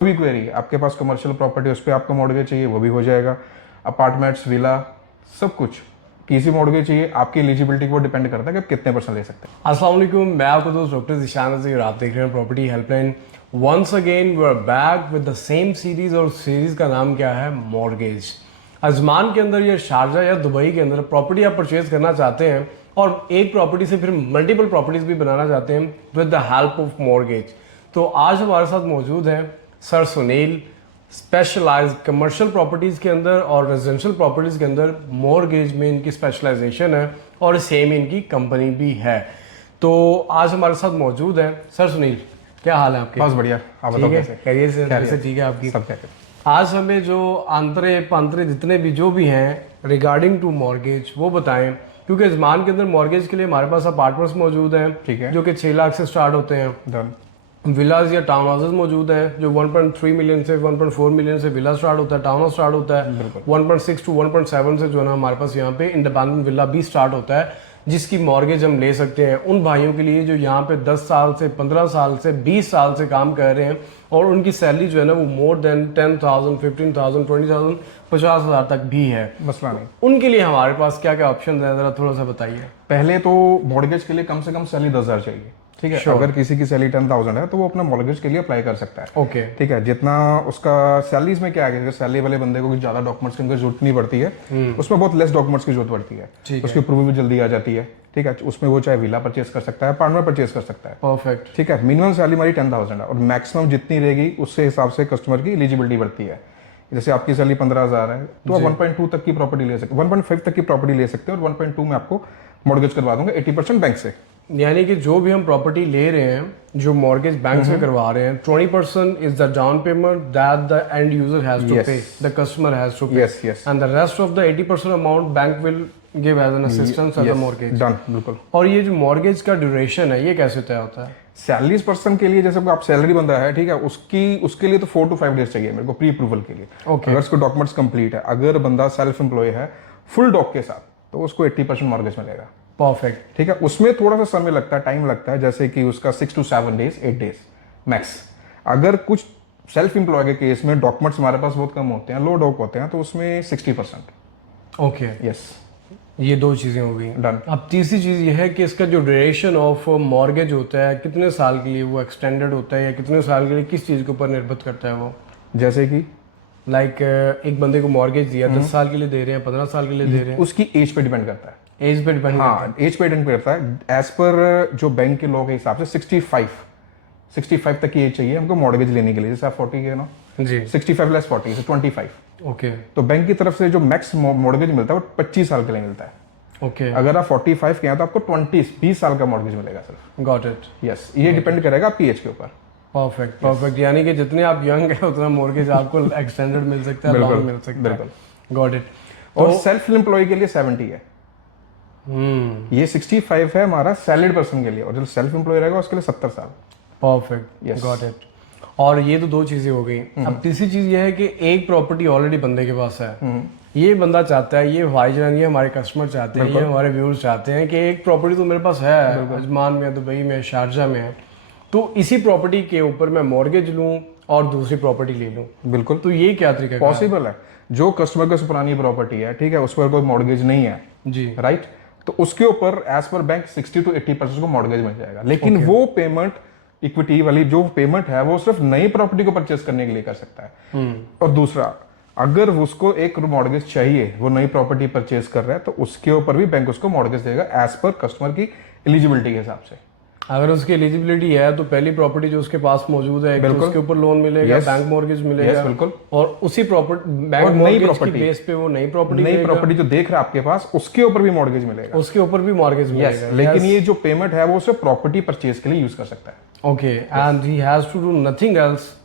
भी क्वेरी है आपके पास, कमर्शियल प्रॉपर्टी उस पर आपको मॉर्गेज चाहिए वो भी हो जाएगा। अपार्टमेंट्स, विला, सब कुछ किसी मॉर्गेज चाहिए, आपकी एलिजिबिलिटी को डिपेंड करता है कि आप कितने % ले सकते हैं। अस्सलाम वालेकुम, मैं आपको दोस्त डॉक्टर ज़िशान अज़ीज़ और आप देख रहे हैं property helpline. Once again we are back with the same series, और सीरीज का नाम क्या है? मॉर्गेज। अजमान के अंदर या शारजा या दुबई के अंदर प्रॉपर्टी आप परचेज करना चाहते हैं और एक प्रॉपर्टी से फिर मल्टीपल प्रॉपर्टीज भी बनाना चाहते हैं with the help of mortgage. तो आज हमारे साथ मौजूद हैं sir Sunil, specialize commercial properties के अंदर और रेजिडेंशियल प्रॉपर्टीज़ के अंदर मॉर्गेज में इनकी स्पेशलाइजेशन है और सेम इनकी कंपनी भी है। तो आज हमारे साथ मौजूद है सर सुनील। क्या हाल है आपके? बस बढ़िया, आप बताओ कैसे? खैरियत से ठीक है आपकी? सब क्या? आज हमें जो आंतरे पांतरे जितने भी जो भी हैं रिगार्डिंग टू मॉर्गेज वो बताएं, क्योंकि अजमान के अंदर मॉर्गेज के लिए हमारे पास अपार्टमेंट्स मौजूद हैं, ठीक है, जो कि 6 लाख से स्टार्ट होते हैं। डन। विलाज या टाउन हाउसेज मौजूद हैं जो 1.3 मिलियन से 1.4 मिलियन से विला स्टार्ट होता है, टाउन हाउस स्टार्ट होता है 1.6 टू 1.7 से, जो है ना हमारे पास यहाँ पे इंडिपेंडेंट विला भी स्टार्ट होता है, जिसकी मॉर्गेज हम ले सकते हैं उन भाइयों के लिए जो यहाँ पे 10 साल से 15 साल से 20 साल से काम कर रहे हैं और उनकी सैलरी जो है ना वो मोर देन 10,000, 15,000, 20,000, 50,000 तक भी है। मसला नहीं। उनके लिए हमारे पास क्या क्या ऑप्शन है, जरा थोड़ा सा बताइए। पहले तो मॉर्गेज के लिए कम से कम सैलरी 10,000 चाहिए, ठीक है। अगर किसी की सैलरी 10,000 है तो वो अपना मॉर्गेज के लिए अप्लाई कर सकता है। ओके, ठीक है। जितना उसका सैलरीज में क्या है, सैलरी वाले बंदे को कुछ ज्यादा डॉक्यूमेंट्स की जरूरत नहीं पड़ती है, उसमें बहुत लेस डॉक्यूमेंट्स की जरूरत पड़ती है, उसकी अप्रूवल भी जल्दी आ जाती है। ठीक है। उसमें वो चाहे विला परचेज कर सकता है, अपार्टमेंट परचेज कर सकता है। परफेक्ट। ठीक है। मिनिमम सैलरी हमारी 10,000 है और मैक्सिमम जितनी रहेगी उससे हिसाब से कस्टमर की एलिजिबिलिटी बढ़ती है। जैसे आपकी सैलरी 15,000 है तो आप 1.2 तक की प्रॉपर्टी ले सकते, 1.5 तक की प्रॉपर्टी ले सकते हैं और 1.2 में आपको मॉर्गेज करवा दूंगा 80% बैंक से। यानी कि जो भी हम प्रॉपर्टी ले रहे हैं, जो मॉर्गेज बैंक से करवा रहे हैं, 20% is the down payment that the end user has to pay, the customer has to pay, and the rest of the 80% amount bank will give as an assistance as a mortgage. Done, बिल्कुल। और ये जो mortgage का duration है ये कैसे तय होता है? सैलरीज पर्सन के लिए, जैसे आप सैलरी बंदा है, ठीक है, उसके लिए तो 4 to 5 डेज चाहिए मेरे को प्री अप्रूवल के लिए। ओके। अगर उसको डॉक्यूमेंट्स कंप्लीट है, अगर बंदा सेल्फ एम्प्लॉय है फुल डॉक के साथ, तो उसको 80% मॉर्गेज मिलेगा। परफेक्ट। ठीक है। उसमें थोड़ा सा समय लगता है, टाइम लगता है, जैसे कि उसका 6 to 7 डेज, 8 डेज मैक्स। अगर कुछ सेल्फ एम्प्लॉय के केस में डॉक्यूमेंट्स हमारे पास बहुत कम होते हैं, लो डॉक होते हैं, तो उसमें 60%। Okay, yes. ये 2 चीजें हो गई। डन। अब तीसरी चीज ये है कि इसका जो ड्यूरेशन ऑफ मॉर्गेज होता है कितने साल के लिए वो एक्सटेंडेड होता है, या कितने साल के लिए किस चीज के ऊपर निर्भर करता है वो? जैसे कि एक बंदे को मॉर्गेज दिया 10 साल के लिए दे रहे हैं, 15 साल के लिए दे रहे हैं, उसकी एज पे डिपेंड करता है। एज पे डिपेंड करता है। हाँ, एज पे डिपेंड करता है। एज पर जो बैंक के लॉ के हिसाब से 65 तक की एज चाहिए हमको मॉर्गेज लेने के लिए। जैसे आप 40 के ना जी, 65 + 40 से 25। ओके तो बैंक की तरफ से जो मैक्स मॉर्गेज मिलता है वो 25 साल के लिए मिलता है। ओके, अगर आप 45 के हैं तो आपको 20 साल का मॉर्गेज मिलेगा सिर्फ। Got it. यस, ये डिपेंड करेगा आपकी एज के ऊपर। Perfect perfect. यानी कि जितने आप यंग है उतना मॉर्गेज आपको एक्सटेंडेड मिल सकता है, लॉन्ग मिल सकता है। बिल्कुल। Got it. और सेल्फ एम्प्लॉय के लिए 70 है। ये 65 है हमारा सैलरीड पर्सन के लिए, और जो सेल्फ एम्प्लॉय रहेगा उसके लिए 70 साल। Perfect, got it. और ये तो 2 चीजें हो गई। अब तीसरी चीज ये है कि एक प्रॉपर्टी ऑलरेडी बंदे के पास है, ये बंदा चाहता है, ये भाईजान, ये हमारे कस्टमर चाहते हैं, ये हमारे व्यूअर्स चाहते हैं कि एक प्रॉपर्टी तो मेरे पास है अजमान में, दुबई में, शारजा में है, तो इसी प्रॉपर्टी के ऊपर मैं मॉर्गेज लूं और दूसरी प्रॉपर्टी ले लूं। बिल्कुल। तो ये क्या तरीका पॉसिबल है। जो कस्टमर के पुरानी प्रॉपर्टी है, ठीक है, उस पर कोई मॉर्गेज नहीं है जी, राइट, तो उसके ऊपर एज पर बैंक 60 to 80% को मॉर्गेज मिल जाएगा। लेकिन वो पेमेंट, इक्विटी वाली जो पेमेंट है, वो सिर्फ नई प्रॉपर्टी को परचेज करने के लिए कर सकता है। और दूसरा, अगर उसको एक मॉर्गेज चाहिए, वो नई प्रॉपर्टी परचेज कर रहा है, तो उसके ऊपर भी बैंक उसको मॉर्गेज देगा एज पर कस्टमर की एलिजिबिलिटी के हिसाब से। अगर उसकी एलिजिबिलिटी है तो पहली प्रॉपर्टी जो उसके पास मौजूद है, तो उसके ऊपर लोन मिलेगा, बैंक मॉर्गेज मिलेगा, बिल्कुल। और उसी प्रॉपर्टी बैंक मॉर्गेज की बेस पे वो नई प्रॉपर्टी जो देख रहा है आपके पास, उसके ऊपर भी मॉर्गेज मिलेगा, उसके ऊपर भी मॉर्गेज मिलेगा। लेकिन ये जो पेमेंट है वो सिर्फ प्रॉपर्टी परचेज के लिए यूज कर सकता है। Okay, and he has to do nothing else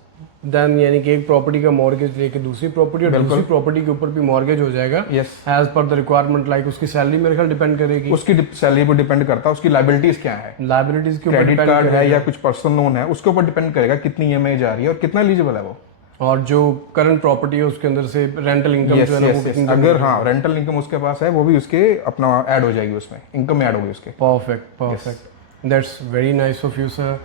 then, यानी कि एक प्रॉपर्टी का मॉर्गेज लेके दूसरी प्रॉपर्टी, और दूसरी प्रॉपर्टी के ऊपर भी मॉर्गेज हो जाएगा as per the requirement. Like उसकी सैलरी मेरे ख्याल डिपेंड करेगी, उसकी सैलरी पर डिपेंड करता है, उसकी लाइबिलिटीज क्या है, लाइबिलिटीज के ऊपर, क्रेडिट कार्ड है या कुछ पर्सनल लोन है, उसके ऊपर डिपेंड करेगा कितनी ईएमआई जा रही है और कितना एलिजिबल है वो। और जो करंट प्रॉपर्टी है उसके अंदर से रेंटल इनकम जो है ना वो अगर हाँ रेंटल इनकम उसके पास है, वो भी उसके अपना ऐड हो जाएगी, उसमें इनकम ऐड होगी उसके। Perfect perfect, that's very nice of you sir.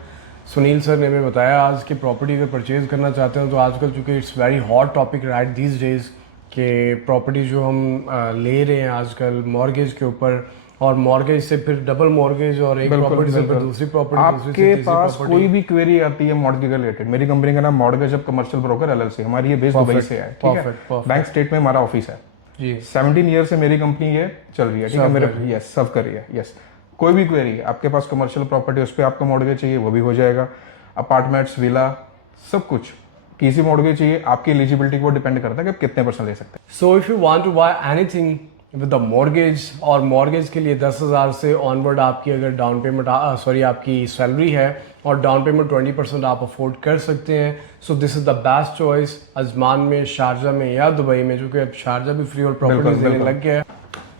Sunil sir ने हमें बताया आज कि प्रॉपर्टी अगर परचेज करना चाहते हैं तो आजकल चूँकि it's very hot topic right these days कि प्रॉपर्टी जो हम ले रहे हैं आजकल मॉर्गेज के ऊपर, और मॉर्गेज से फिर डबल मॉर्गेज, और एक प्रॉपर्टी से फिर दूसरी प्रॉपर्टी, आपके पास कोई भी क्वेरी आती है मॉर्गेज रिलेटेड, मेरी कंपनी का नाम मॉर्गेज अब कमर्शियल ब्रोकर एलएलसी, हमारी ये बेस दुबई से है, ठीक है, बैंक स्टेट में हमारा ऑफिस है जी। 17 ईयर से मेरी कंपनी ये चल रही है, ठीक है, मेरे यस सर्व कर रही है, यस। कोई भी क्वेरी है आपके पास कमर्शियल प्रॉपर्टी, उस पर आपको मॉर्गेज चाहिए वो भी हो जाएगा, अपार्टमेंट्स, विला, सब कुछ किसी मॉर्गेज चाहिए, आपकी एलिजिबिलिटी को डिपेंड करता है कि आप कितने % ले सकते हैं। So if you want to buy anything with the mortgage, और मॉर्गेज के लिए 10,000 से ऑनवर्ड आपकी अगर डाउन पेमेंट आपकी सैलरी है और डाउन पेमेंट 20% आप अफोर्ड कर सकते हैं, so this is the best choice Ajman में, शारजा में या दुबई में, जो कि अब शारजा भी फ्री और प्रॉपर्टी देने लग गया है।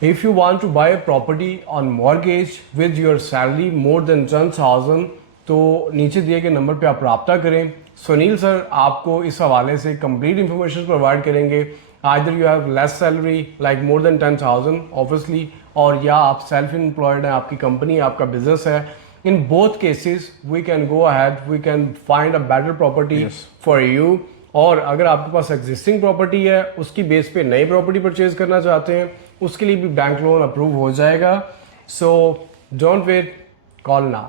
If you want to buy a property on mortgage with your salary more than 10,000, तो नीचे दिए गए नंबर पे आप रब्ता करें। सुनील सर आपको इस हवाले से कंप्लीट इंफॉर्मेशन प्रोवाइड करेंगे। Either you have less salary like more than 10,000 obviously, और या आप सेल्फ एम्प्लॉयड हैं, आपकी कंपनी, आपका बिजनेस है। In both cases we can go ahead, we can find a better property for you. और अगर आपके पास एग्जिस्टिंग प्रॉपर्टी है, उसकी बेस पे नई प्रॉपर्टी परचेज करना चाहते हैं, उसके लिए भी बैंक लोन अप्रूव हो जाएगा। So don't wait, call now.